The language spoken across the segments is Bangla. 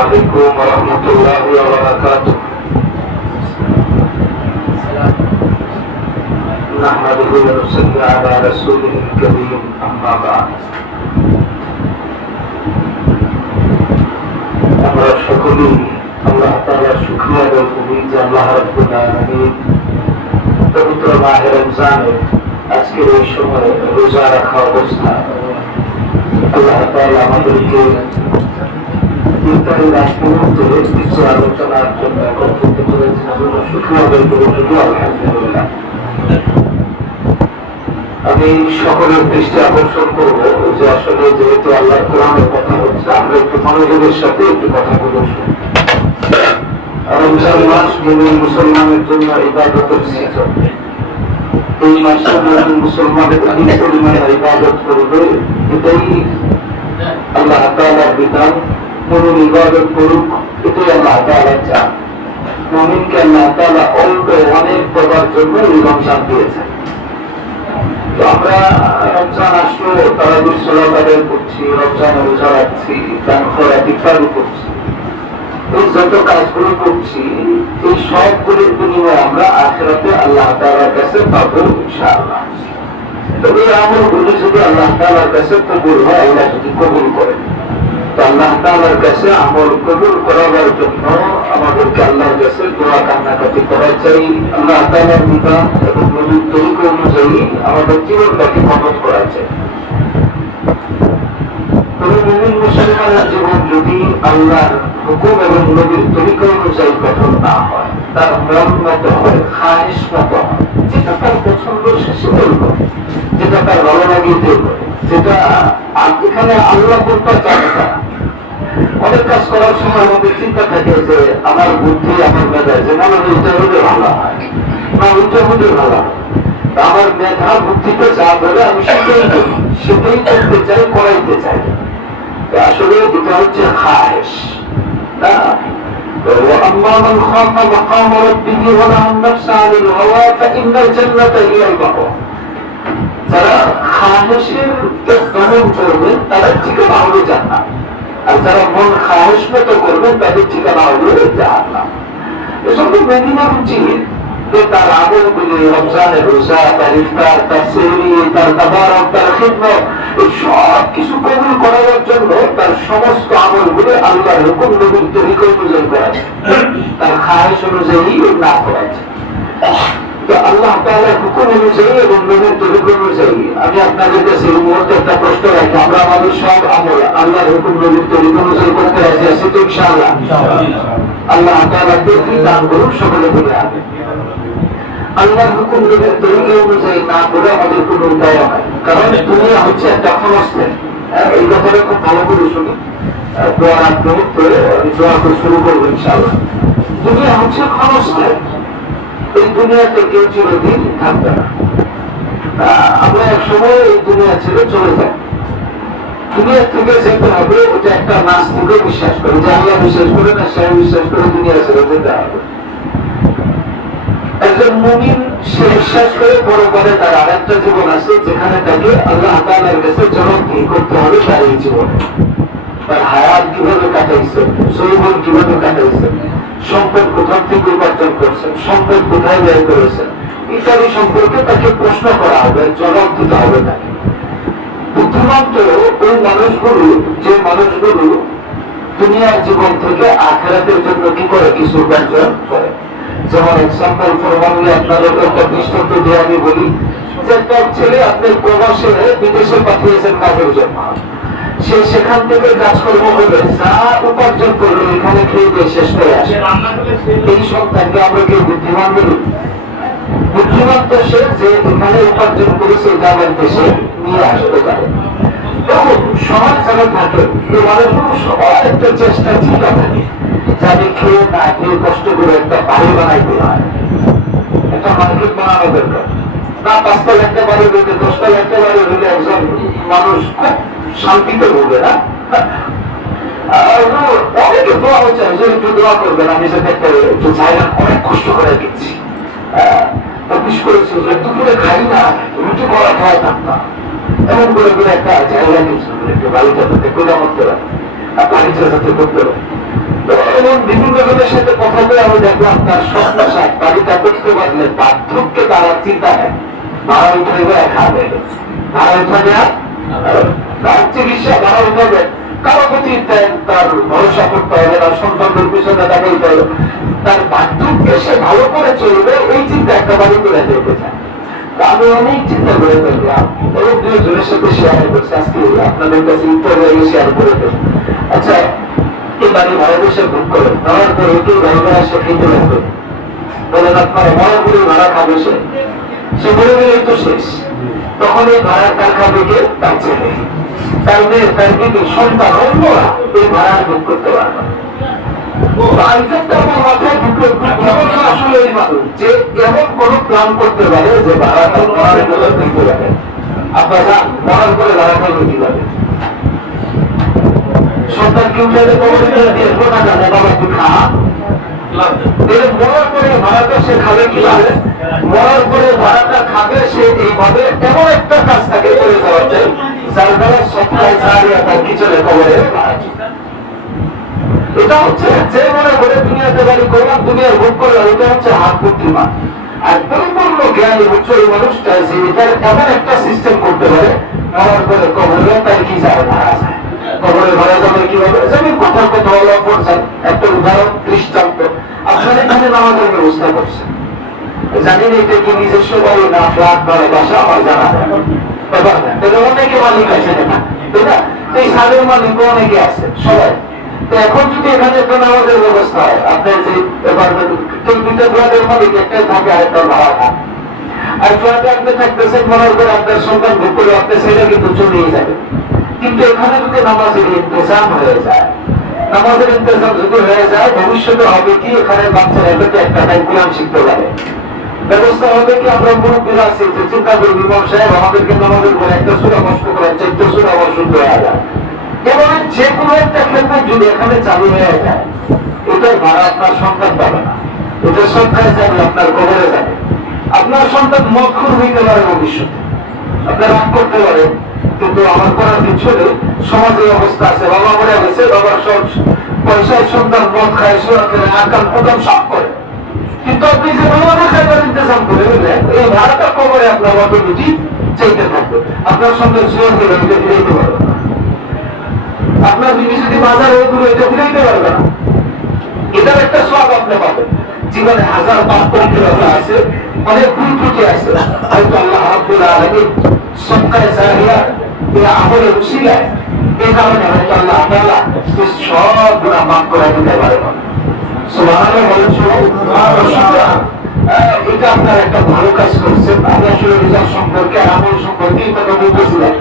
عليكم ورحمة الله وبركاته. نحمده ونصلي على رسوله الكريم أما بعد. আমরা সকলেই আল্লাহ তাআলার শুকরিয়া আদায় করি যে আল্লাহ রাব্বুল আলামিন পবিত্র মাহে রমজানের আজকের এই সময়ে রোজা রাখা অবস্থা আল্লাহ তাআলা আমাদেরকে ইফতারের আগ মুহূর্তে কিছু আলোচনার জন্য একত্রিত করেছেন। আমরা শুকরিয়া আদায় করি, আলহামদুলিল্লাহ। আমি সকলের দৃষ্টি আকর্ষণ করবো যে আসলে যেহেতু আল্লাহ কোরআনের কথা হচ্ছে, আমরা একটু মনোযোগের সাথে একটু কথাগুলো শুনি। রমজান মাস মুসলমানের জন্য ইবাদতের সিজন। এই মাসে মুসলমানের অধিক পরিমাণে ইবাদত করবে, এটাই আল্লাহ তাআলার বিধান। কোন ইবাদত করুক, এটাই আল্লাহ তাআলা চান। মুমিনকে আল্লাহ তাআলা অনেক দেওয়ার জন্য এই রমজান দিয়েছেন। আমরা রমজান আসলো তারাবির সালাত আদায় করছি, রমজান রোজা রাখছি, দান খয়রাত ইফতার করছি, এই যত কাজগুলো করছি, এই সবগুলোর বিনিময়ে আমরা আখিরাতে আল্লাহ তাআলার কাছে পাবো ইনশাআল্লাহ। তবে এই আমলগুলো যদি আল্লাহ তাআলার কাছে কবুল হয়, আল্লাহ যদি কবুল করেন, তো আল্লাহ তাআলার কাছে আমল কবুল করাবার জন্য আমাদেরকে আল্লাহর কাছে দোয়া কান্নাকাটি করা চাই। আল্লাহ তাআলার বিধান এবং নবীর তরিকা অনুযায়ী আমাদের জীবনটাকে গঠন করা চাই। তবে মুমিন মুসলমানের জীবন যদি আল্লাহর হুকুম এবং নবীর তরিকা অনুযায়ী গঠন না হয়, তার মন মতো হয়, খায়েশ মতো হয়, যেটা তার পছন্দ সে করবে, যেটা তার ভালো লাগে করবে, যেটা এখানে আল্লাহ করতে চায় না। অনেক কাজ করার সময় আমাদের চিন্তা থাকে যে আমার বুদ্ধি, আমার মেধায় যে মনে হয় এটা হলে ভালো হয়, না ওইটা হলে ভালো হয়, আমার মেধা বুদ্ধিতে যা বলে আমি সেটাই করি, সেটাই করতে চাই, করাইতে চাই। আসলে এটা হচ্ছে খায়েশ না। وأما من خاف مقام ربه ونهى النفس عن الهوى فإن الجنة هي المأوى। যারা খায়েশের দমন করবেন তাদের ঠিকানা হবে জান্নাত, আর যারা মন খায়েশ মতো করবেন তাদের ঠিকানা হবে জাহান্নাম। এসব মেনে নেওয়া উচিত যে তার আমলগুলি, রমজানের রোজা, তার ইফতার, তার সেহরি, তার তাবারক, তার খিদমত, এই সব কিছু কবুল করার জন্য তার সমস্ত আমলগুলি আল্লাহর হুকুম নবীর তরিকা অনুযায়ী করা যায়, তার খায়েশ অনুযায়ী না করা যায়। তো আল্লাহ তাআলার হুকুম অনুযায়ী এবং নবীর তরিকা অনুযায়ী আমি আপনাদের কাছে এই মুহূর্তে একটা প্রশ্ন রাখি, আমরা আমাদের সব আমল আল্লাহর হুকুম নবীর তরিকা অনুযায়ী করতে রাজি আছি তো ইনশাআল্লাহ? আল্লাহ তাআলা তৌফিক দান করুন সকলে বলে আমিন। আল্লাহর হুকুম নবীর তরিকা অনুযায়ী না করে আমাদের কোনো উপায় নাই, কারণ দুনিয়া হচ্ছে একটা ক্ষণস্থায়ী। এই কথাটা খুব ভালো করে শুনি, দোয়ার আগ মুহূর্তে আমি দোয়া করে শুরু করবো ইনশাআল্লাহ। দুনিয়া হচ্ছে ক্ষণস্থায়ী, এই দুনিয়াতে কেউ চিরদিন থাকবে না। আমরা এক সময় এই দুনিয়া ছেড়ে চলে যাই, দুনিয়া থেকে যেতে হবে, ওটা একটা নাস্তিকে বিশ্বাস করে, যে আল্লাহ বিশ্বাস করে না, সে বিশ্বাস করে দুনিয়া ছেড়ে যেতে হবে। একজন মুমিন সে বিশ্বাস করে বড় করে তার আরেকটা জীবন আছে, যেখানে তাকে আল্লাহ তাআলার কাছে জবাবদিহি করতে হবে তার এই জীবনে। তার হায়াত কিভাবে কাটাইছে, যৌবন কিভাবে কাটাইছে, সম্পদ কোথাও থেকে উপার্জন করছেন, সম্পদ কোথায় ব্যয় করেছেন, ইত্যাদি সম্পর্কে তাকে প্রশ্ন করা হবে, জবাব দিতে হবে তাকে। বুদ্ধিমান তো ওই মানুষগুলো, যে মানুষগুলো দুনিয়ার জীবন থেকে আখিরাতের জন্য কি করে, কিছু উপার্জন করে। যেমন এক্সাম্পল ফরমালি আপনাদের একটা দৃষ্টান্ত দিয়ে আমি বলি, যে একটা ছেলে আপনি প্রবাসে বিদেশে পাঠিয়েছেন কাজের জন্য, সে সেখান থেকে কাজকর্ম করবে, যা উপার্জন করবে এখানে খেয়ে দিয়ে শেষ করে আসে। এই সন্তানকে আমরা কি বুদ্ধিমান বলি? বুদ্ধিমান তো সে যে এখানে উপার্জন করেছে গ্রামের দেশে নিয়ে আসতে পারে। সমাজ যারা থাকে এই মানুষগুলো সবার একটা চেষ্টা ঠিক থাকে, যাতে খেয়ে না খেয়ে কষ্ট করে একটা বাড়ি বানাইতে হয়, একটা মার্কেট বানানো দরকার না। 5 তলা একটা বাড়ি হইলে, 10 তলা একটা বাড়ি হইলে একজন মানুষ খুব শান্তিতে বলবে না। অনেকে দোয়া হচ্ছে, একটু দোয়া করবেন, আমি সাথে একটু জায়গা অনেক কষ্ট করে গেছি, বিশেষ করে দুপুরে খাই না, রুটি করা খাওয়া থাকতাম, এমন করে করে একটা জায়গা নিয়েছিল, একটু বাড়িটা করতে পারে, বাড়িটা যাতে করতে পারে। এমন বিভিন্ন জনের সাথে কথা বলে আমি দেখলাম তার সন্তাসায় বাড়িটা করতে পারলে বার্ধক্যে তারা চিন্তা নেয় ভাড়া উঠাইবে খাবে ভাড়া উঠাবে তার চিকিৎসা ভাড়া উঠাবে কারো প্রতি তার ভরসা করতে হবে না, সন্তানদের পিছনে দেখাইতে হবে, তার বার্ধক্যে সে ভালো করে চলবে এই চিন্তা একটা বাড়ি করে দেখতে চায়। আমি অনেক চিন্তা করে ফেললাম এবং দুজনের সাথে শেয়ার করছি, আজকে আপনাদের কাছে শেয়ার করে দেব। আচ্ছা, এই বাড়ি ভাড়া বসে ভোগ করেন, নেওয়ার পরে কেউ ভাইরা সে খেতে লাগবে, বলেন আপনারা মনে করে ভাড়া খাবে, সে বলে গেলেই তো শেষ। তখন এই ভাড়া তার খাবে কে? তার ছেলে, তার মেয়ে, তার দিদি, সন্তান, অন্যরা এই ভাড়া ভোগ করতে পারবে। আসলে এই মানুষ যে এমন কোন প্ল্যান করতে পারে যে ভাড়াটা মরার করে দিতে পারে, আপনারা মরার করে ভাড়া খাবে কিভাবে? সন্তানকে উঠে বাবা তুই খা, মরার করে ভাড়াটা সে খাবে কিভাবে? মরার করে ভাড়াটা খাবে সে এইভাবে এমন একটা কাজ তাকে করে দেওয়া যায় যার দ্বারা সপ্তাহে তার কিচনে কবরে ভাড়া। এটা হচ্ছে যে মনে করে দুনিয়াতে বাড়ি করলাম, দুনিয়ার ভোগ করলাম, এটা হচ্ছে হাত বুদ্ধিমান। আর পরিপূর্ণ জ্ঞানী হচ্ছে ওই মানুষটা যে এটার এমন একটা সিস্টেম করতে পারে মরার করে কবরে তার কি যাবে ভাড়া যায়। কবরে ভাড়া যাবে কিভাবে? যেমন কথার কথা বলা করছেন, একটা উদাহরণ দৃষ্টান্ত আপনার এখানে নামাজের ব্যবস্থা করছেন, জানি না এটা কি নিজস্ব বাড়ি না ফ্ল্যাট বা বাসা আমার জানা ব্যাপার না, অনেকে মালিক আছে না, তাই না? এই সালের মালিক অনেকে আছে সবাই। এখন যদি এখানে একটা নামাজের ব্যবস্থা হয়, আপনার যে কেউ দুইটা ফ্ল্যাটের মালিক, একটাই থাকে আরেকটা ভাড়া খান, আর ফ্ল্যাটে আপনি থাকতেছেন মনে করে আপনার সন্তান ভোগ করে আপনার ছেলে কিন্তু চলেই যাবে। কিন্তু এখানে যদি নামাজের ইন্তজাম হয়ে যায়, নামাজের ইন্তজাম যদি হয়ে যায়, ভবিষ্যতে হবে কি এখানে বাচ্চারা একটা টাইম কোরআন শিখতে পারে। ব্যবস্থা হবে কি আমরা মুরব্বীরা আছি যে চিন্তা করি ইমাম সাহেব আমাদেরকে নামাজের পরে একটা সূরা কষ্ট করেন, ৪ সূরা আমার শুনতে হয়ে যায়। এবারে যে কোনো একটা ক্ষেত্রে যদি এখানে চালু হয়ে যায়, এটার ভাড়া আপনার সন্তান পাবে না, এটার সন্তান যাবে আপনার কবরে যাবে। আপনার সন্তান মদখোর হইতে পারে ভবিষ্যতে, আপনার রাগ করতে পারে, কিন্তু আমার করার পিছনে সমাজের অবস্থা আছে, বাবা মরে গেছে, বাবার সব পয়সায় সন্তান মদ খায়, আকাম প্রথম সব করে, কিন্তু আপনি যে বাবা খাইবার ইন্তজাম করে এই ভাড়াটা কবরে আপনার অটোমেটি চাইতে থাকবে, আপনার সন্তান সুযোগ হলে এটা ফিরাইতে পারবে না। আপনার বিবি যদি বাজারে দূরে এটা ফিরাইতে পারবে না, এটার একটা সব আপনি পাবেন। জীবনে হাজার পাপ পরিকল্পনা আছে, অনেক ভুল ত্রুটি আছে, হয়তো আল্লাহ রাব্বুল আলামিন সদকায়ে জারিয়া এই আমলের উসিলায় এই কারণে হয়তো আল্লাহ তাআলা সব গুনাহ মাফ করে দিতে পারবেন। সুবহানাল্লাহ বলেন। সুবহানাল্লাহ। এটা আপনার একটা ভালো কাজ করছেন। আমি আসলে রিজাল্ট সম্পর্কে আমল সম্পর্কে এই কথা বলতেছিলাম,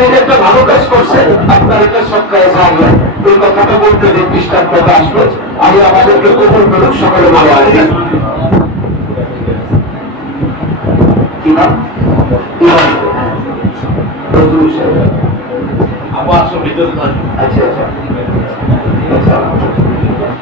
এই যে একটা ভালো কাজ করছেন, আপনার এটা সদকায়ে জারিয়া, এই কথাটা বলতে যে দৃষ্টান্তটা আসলো, আমি আমাদেরকে কবুল করুন সকলে ভালো আছে। কি নাম? আচ্ছা আচ্ছা।